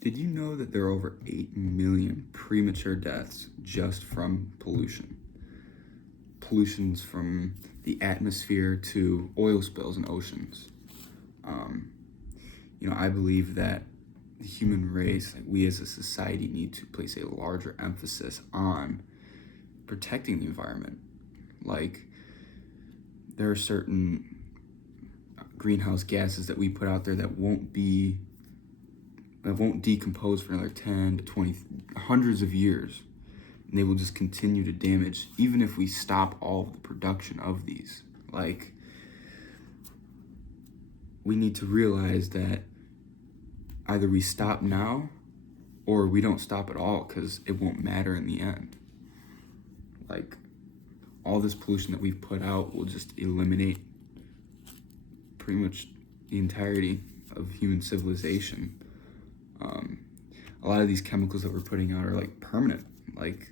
Did you know that there are over 8 million premature deaths just from pollution? Pollutions from the atmosphere to oil spills in oceans. Um, I believe that the human race, like we as a society, need to place a larger emphasis on protecting the environment. Like, there are certain greenhouse gases that we put out there that won't decompose for another 10 to 20 hundreds of years, and they will just continue to damage even if we stop all of the production of these. Like, we need to realize that either we stop now or we don't stop at all, because it won't matter in the end. Like, all this pollution that we've put out will just eliminate pretty much the entirety of human civilization. A lot of these chemicals that we're putting out are like permanent. Like,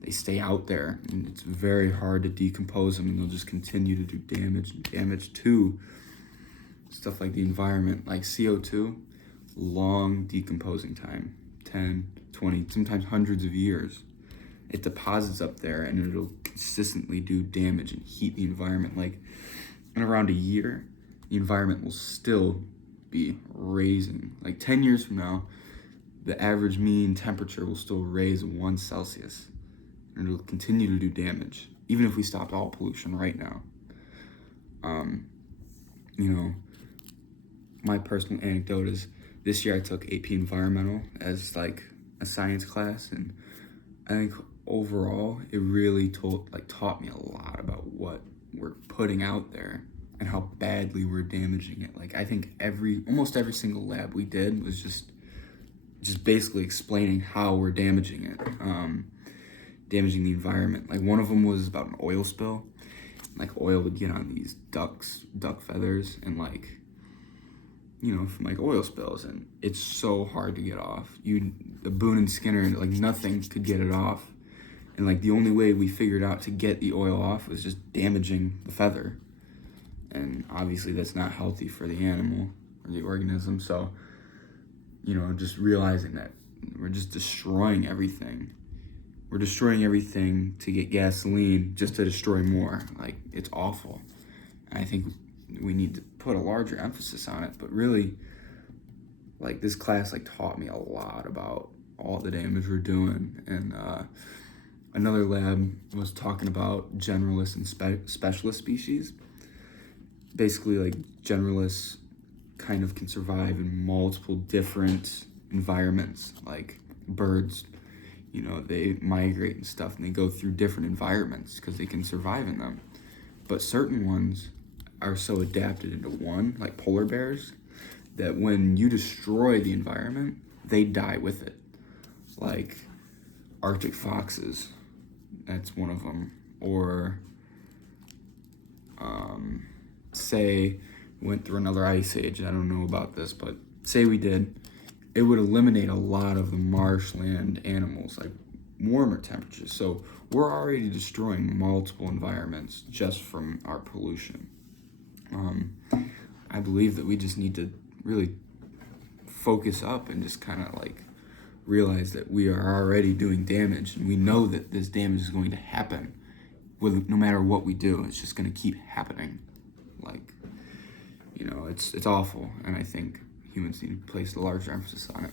they stay out there and it's very hard to decompose them, and they'll just continue to do damage to stuff like the environment. Like CO2, long decomposing time, 10, 20, sometimes hundreds of years. It deposits up there and it'll consistently do damage and heat the environment. Like, in around a year, the environment will still be raising. Like 10 years from now, the average mean temperature will still raise 1 Celsius, and it'll continue to do damage, even if we stopped all pollution right now. My personal anecdote is this year I took AP Environmental as like a science class, and I think overall it really taught me a lot about what we're putting out there and how badly we're damaging it. Like, I think almost every single lab we did was just basically explaining how we're damaging it, damaging the environment. Like, one of them was about an oil spill. Like, oil would get on these duck feathers, and from like oil spills, and it's so hard to get off. The Boone and Skinner, like nothing could get it off, and like the only way we figured out to get the oil off was just damaging the feather, and obviously that's not healthy for the animal or the organism. So, just realizing that we're just destroying everything. We're destroying everything to get gasoline, just to destroy more. Like, it's awful. And I think we need to put a larger emphasis on it. But really, like, this class taught me a lot about all the damage we're doing. And another lab was talking about generalist and specialist species. Basically, like, generalists kind of can survive in multiple different environments. Like, birds, they migrate and stuff, and they go through different environments because they can survive in them. But certain ones are so adapted into one, like polar bears, that when you destroy the environment, they die with it. Like Arctic foxes, that's one of them. Or say went through another ice age. I don't know about this, but say we did, it would eliminate a lot of the marshland animals, like warmer temperatures. So we're already destroying multiple environments just from our pollution. I believe that we just need to really focus up and just kind of like realize that we are already doing damage, and we know that this damage is going to happen no matter what we do. It's just going to keep happening. Like, it's awful, and I think humans need to place a larger emphasis on it.